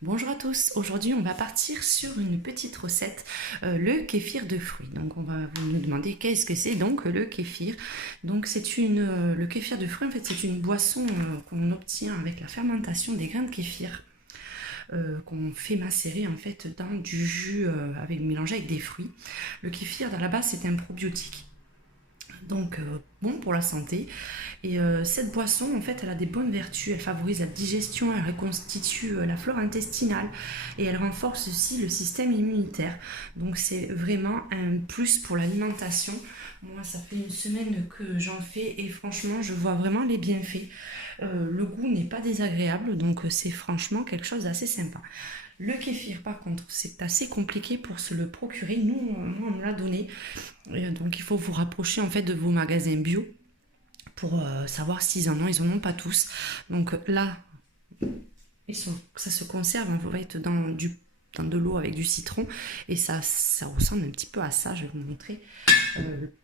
Bonjour à tous, aujourd'hui on va partir sur une petite recette, le kéfir de fruits. Donc on va vous nous demander qu'est-ce que c'est donc le kéfir. Donc le kéfir de fruits en fait c'est une boisson qu'on obtient avec la fermentation des grains de kéfir. Qu'on fait macérer en fait dans du jus mélangé avec des fruits. Le kéfir à la base c'est un probiotique. Donc bon pour la santé. Et cette boisson, en fait, elle a des bonnes vertus. Elle favorise la digestion, elle reconstitue la flore intestinale et elle renforce aussi le système immunitaire. Donc c'est vraiment un plus pour l'alimentation. Moi, ça fait une semaine que j'en fais et franchement, je vois vraiment les bienfaits. Le goût n'est pas désagréable, donc c'est franchement quelque chose d'assez sympa. Le kéfir, par contre, c'est assez compliqué pour se le procurer. Moi, on me l'a donné. Donc, il faut vous rapprocher en fait de vos magasins bio pour savoir s'ils en ont. Ils en ont pas tous. Donc là, ça se conserve. On va être dans de l'eau avec du citron et ça ressemble un petit peu à ça. Je vais vous montrer.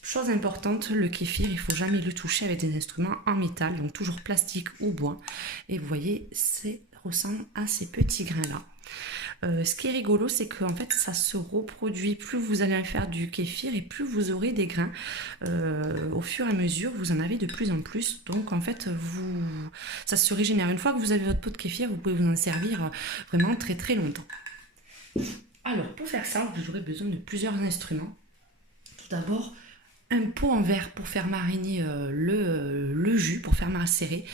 Chose importante, le kéfir, il faut jamais le toucher avec des instruments en métal, donc toujours plastique ou bois. Et vous voyez, ressemble à ces petits grains là. Ce qui est rigolo, c'est qu'en fait ça se reproduit. Plus vous allez faire du kéfir et plus vous aurez des grains. Au fur et à mesure, vous en avez de plus en plus. Donc en fait, ça se régénère. Une fois que vous avez votre pot de kéfir, vous pouvez vous en servir vraiment très très longtemps. Alors pour faire ça, vous aurez besoin de plusieurs instruments. Tout d'abord, un pot en verre pour faire mariner le jus, pour faire macérer.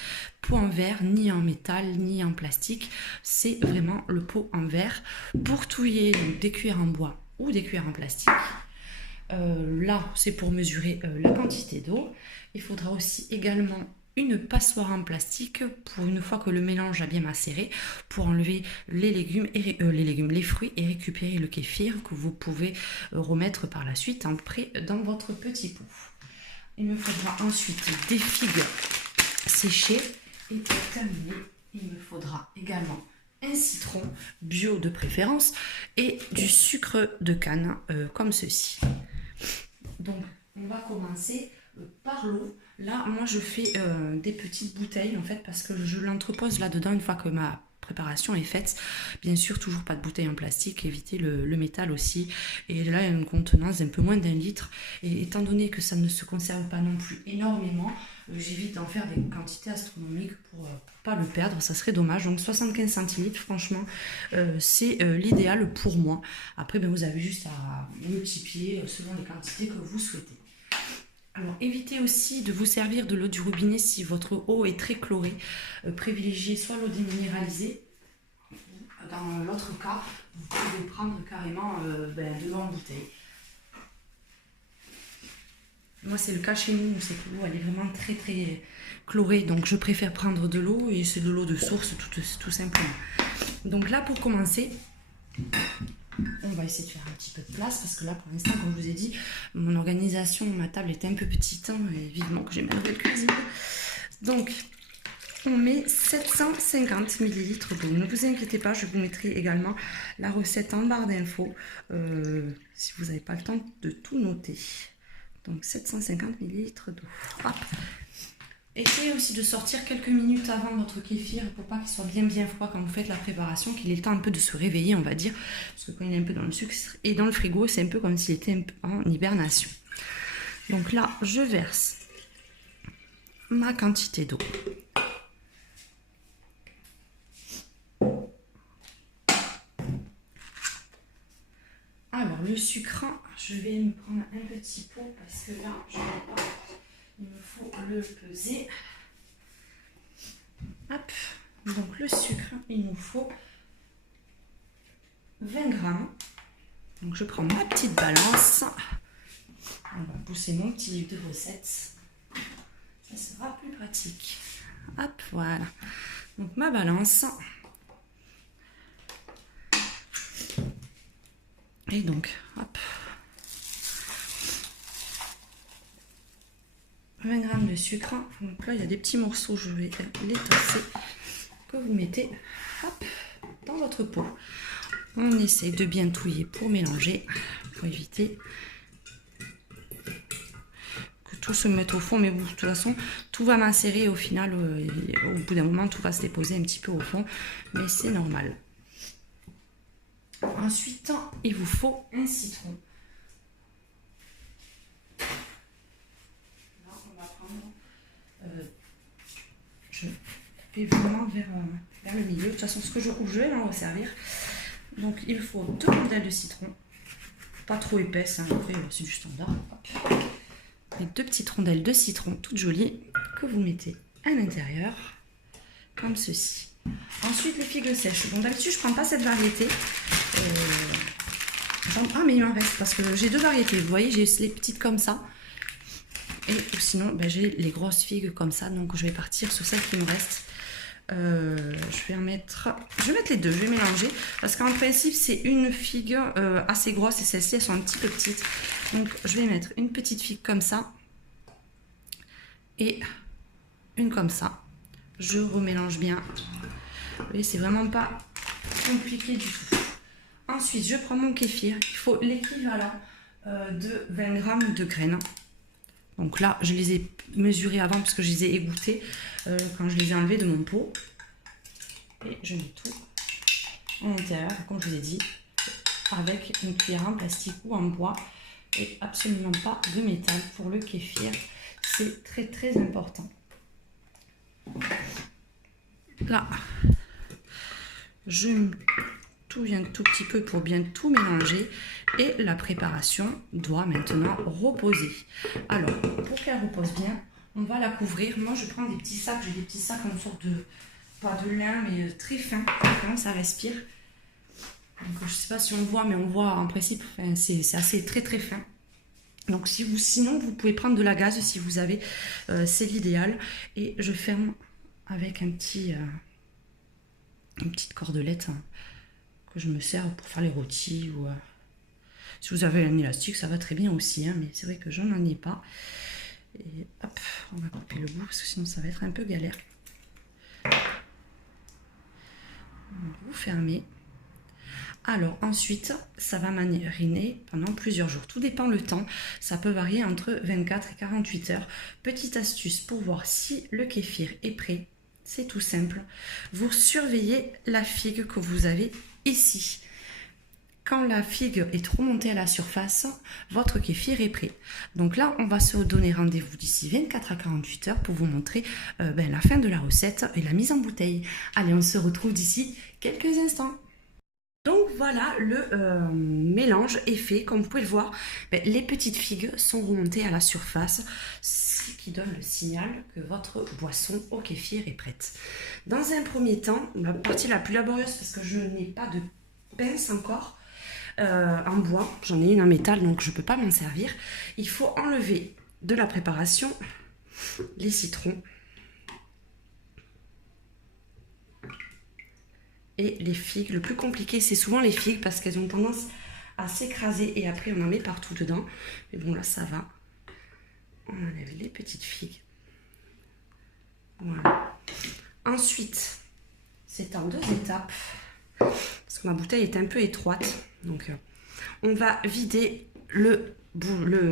Pot en verre, ni en métal, ni en plastique. C'est vraiment le pot en verre. Pour touiller, donc, des cuillères en bois ou des cuillères en plastique. Là, c'est pour mesurer la quantité d'eau. Il faudra aussi également une passoire en plastique pour une fois que le mélange a bien macéré, pour enlever les fruits et récupérer le kéfir que vous pouvez remettre par la suite dans votre petit pot. Il me faudra ensuite des figues séchées et pour terminer, il me faudra également un citron bio de préférence et du sucre de canne comme ceci. Donc on va commencer par l'eau. Là, moi, je fais des petites bouteilles, en fait, parce que je l'entrepose là-dedans une fois que ma préparation est faite. Bien sûr, toujours pas de bouteille en plastique, éviter le métal aussi. Et là, il y a une contenance d'un peu moins d'1 litre. Et étant donné que ça ne se conserve pas non plus énormément, j'évite d'en faire des quantités astronomiques pour pas le perdre. Ça serait dommage. Donc 75 centilitres, franchement, c'est l'idéal pour moi. Après, vous avez juste à multiplier selon les quantités que vous souhaitez. Alors, évitez aussi de vous servir de l'eau du robinet si votre eau est très chlorée. Privilégiez soit l'eau déminéralisée. Dans l'autre cas, vous pouvez prendre carrément de l'eau en bouteille. Moi, c'est le cas chez nous. C'est que l'eau, elle est vraiment très très chlorée. Donc, je préfère prendre de l'eau et c'est de l'eau de source tout simplement. Donc là, pour commencer, on va essayer de faire un petit peu de place parce que là pour l'instant, comme je vous ai dit, mon organisation, ma table est un peu petite et vivement que j'ai ma nouvelle cuisine. Donc on met 750 ml d'eau. Ne vous inquiétez pas, je vous mettrai également la recette en barre d'infos si vous n'avez pas le temps de tout noter. Donc 750 ml d'eau. Hop. Essayez aussi de sortir quelques minutes avant votre kéfir pour pas qu'il soit bien froid quand vous faites la préparation, qu'il ait le temps un peu de se réveiller, on va dire. Parce que quand il est un peu dans le sucre et dans le frigo, c'est un peu comme s'il était un peu en hibernation. Donc là, je verse ma quantité d'eau. Alors le sucre, je vais me prendre un petit pot parce que là, je n'ai pas. Il me faut le peser. Hop. Donc le sucre, il nous faut 20 grammes. Donc je prends ma petite balance. On va pousser mon petit livre de recettes. Ça sera plus pratique. Hop, voilà. Donc ma balance. Et donc, hop. 20 grammes de sucre. Donc là, il y a des petits morceaux, je vais les tasser, que vous mettez hop, dans votre pot. On essaie de bien touiller pour mélanger, pour éviter que tout se mette au fond. Mais bon, de toute façon, tout va macérer au final. Au bout d'un moment, tout va se déposer un petit peu au fond. Mais c'est normal. Ensuite, il vous faut un citron. Là, on va prendre... je vais vraiment vers le milieu. De toute façon, où je vais m'en resservir. Donc, il faut 2 rondelles de citron. Pas trop épaisse, hein, après c'est du standard. Hop. Et 2 petites rondelles de citron, toutes jolies, que vous mettez à l'intérieur, comme ceci. Ensuite, les figues sèches. Bon, d'habitude, je ne prends pas cette variété. Ah, mais il m'en reste, parce que j'ai 2 variétés. Vous voyez, j'ai les petites comme ça. Et sinon, ben, j'ai les grosses figues comme ça. Donc, je vais partir sur celle qui me reste. Je vais mettre les deux, je vais mélanger parce qu'en principe c'est une figue assez grosse et celles-ci elles sont un petit peu petites, donc je vais mettre une petite figue comme ça et une comme ça. Je remélange bien. Vous voyez, c'est vraiment pas compliqué du tout. Ensuite je prends mon kéfir, il faut l'équivalent de 20 g de graines. Donc là, je les ai mesurés avant parce que je les ai égouttés quand je les ai enlevés de mon pot. Et je mets tout à l'intérieur, comme je vous ai dit, avec une cuillère en plastique ou en bois et absolument pas de métal pour le kéfir. C'est très très important. Là, je touille un tout petit peu pour bien tout mélanger et la préparation doit maintenant reposer. Alors, pour qu'elle repose bien, on va la couvrir. Moi, je prends des petits sacs, j'ai des petits sacs en sorte de, pas de lin, mais très fin, vraiment ça respire. Donc, je ne sais pas si on voit, mais on voit en principe, enfin, c'est assez très très fin. Donc, sinon, vous pouvez prendre de la gaze si vous avez, c'est l'idéal. Et je ferme avec une petite cordelette, hein, que je me sers pour faire les rôtis ou si vous avez un élastique ça va très bien aussi, hein, mais c'est vrai que je n'en ai pas. Et hop, on va couper le bout parce que sinon ça va être un peu galère. Vous fermez. Alors ensuite ça va mariner pendant plusieurs jours, tout dépend le temps, ça peut varier entre 24 et 48 heures. Petite astuce pour voir si le kéfir est prêt, c'est tout simple, vous surveillez la figue que vous avez ici. Quand la figue est trop montée à la surface, votre kéfir est prêt. Donc là, on va se donner rendez-vous d'ici 24 à 48 heures pour vous montrer la fin de la recette et la mise en bouteille. Allez, on se retrouve d'ici quelques instants. Donc voilà, le mélange est fait. Comme vous pouvez le voir, les petites figues sont remontées à la surface, ce qui donne le signal que votre boisson au kéfir est prête. Dans un premier temps, la partie la plus laborieuse, parce que je n'ai pas de pince encore, en bois, j'en ai une en métal donc je ne peux pas m'en servir. Il faut enlever de la préparation les citrons et les figues. Le plus compliqué c'est souvent les figues parce qu'elles ont tendance à s'écraser et après on en met partout dedans, mais bon là ça va. On enlève les petites figues, voilà. Ensuite c'est en 2 étapes parce que ma bouteille est un peu étroite, donc on va vider le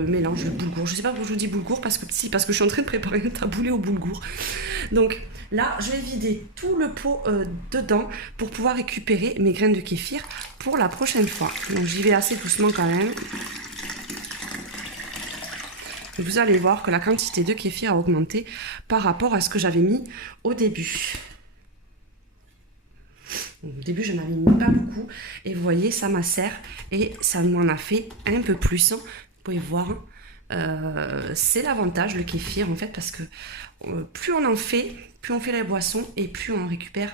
mélange, le boulgour. Je ne sais pas pourquoi je vous dis boulgour, parce que je suis en train de préparer un taboulé au boulgour. Donc là, je vais vider tout le pot dedans pour pouvoir récupérer mes graines de kéfir pour la prochaine fois. Donc j'y vais assez doucement quand même. Et vous allez voir que la quantité de kéfir a augmenté par rapport à ce que j'avais mis au début. Au début, je n'avais mis pas beaucoup et vous voyez, ça m'assère et ça m'en a fait un peu plus. Vous pouvez voir, c'est l'avantage, le kéfir en fait, parce que plus on en fait, plus on fait la boisson et plus on récupère,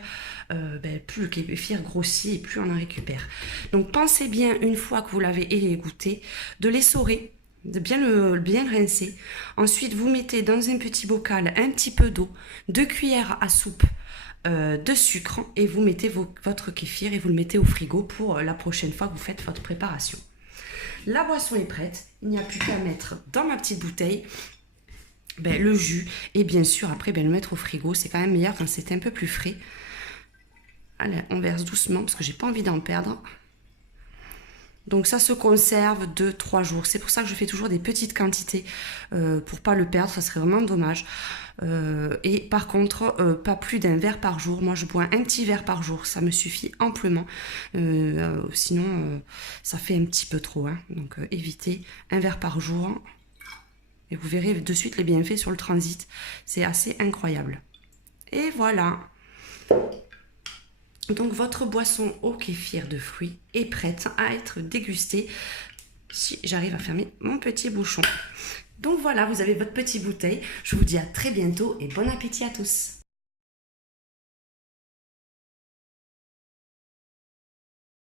plus le kéfir grossit et plus on en récupère. Donc pensez bien, une fois que vous l'avez égoutté, de l'essorer, de bien le rincer. Ensuite, vous mettez dans un petit bocal un petit peu d'eau, 2 cuillères à soupe de sucre et vous mettez votre kéfir et vous le mettez au frigo pour la prochaine fois que vous faites votre préparation. La boisson est prête, il n'y a plus qu'à mettre dans ma petite bouteille le jus et bien sûr après le mettre au frigo, c'est quand même meilleur quand c'est un peu plus frais. Allez, on verse doucement parce que j'ai pas envie d'en perdre. Donc ça se conserve 2-3 jours. C'est pour ça que je fais toujours des petites quantités pour pas le perdre, ça serait vraiment dommage. Et par contre, pas plus d'un verre par jour. Moi, je bois un petit verre par jour, ça me suffit amplement. Sinon, ça fait un petit peu trop, hein. Donc évitez un verre par jour. Et vous verrez de suite les bienfaits sur le transit. C'est assez incroyable. Et voilà. Donc votre boisson au kéfir de fruits est prête à être dégustée si j'arrive à fermer mon petit bouchon. Donc voilà, vous avez votre petite bouteille. Je vous dis à très bientôt et bon appétit à tous.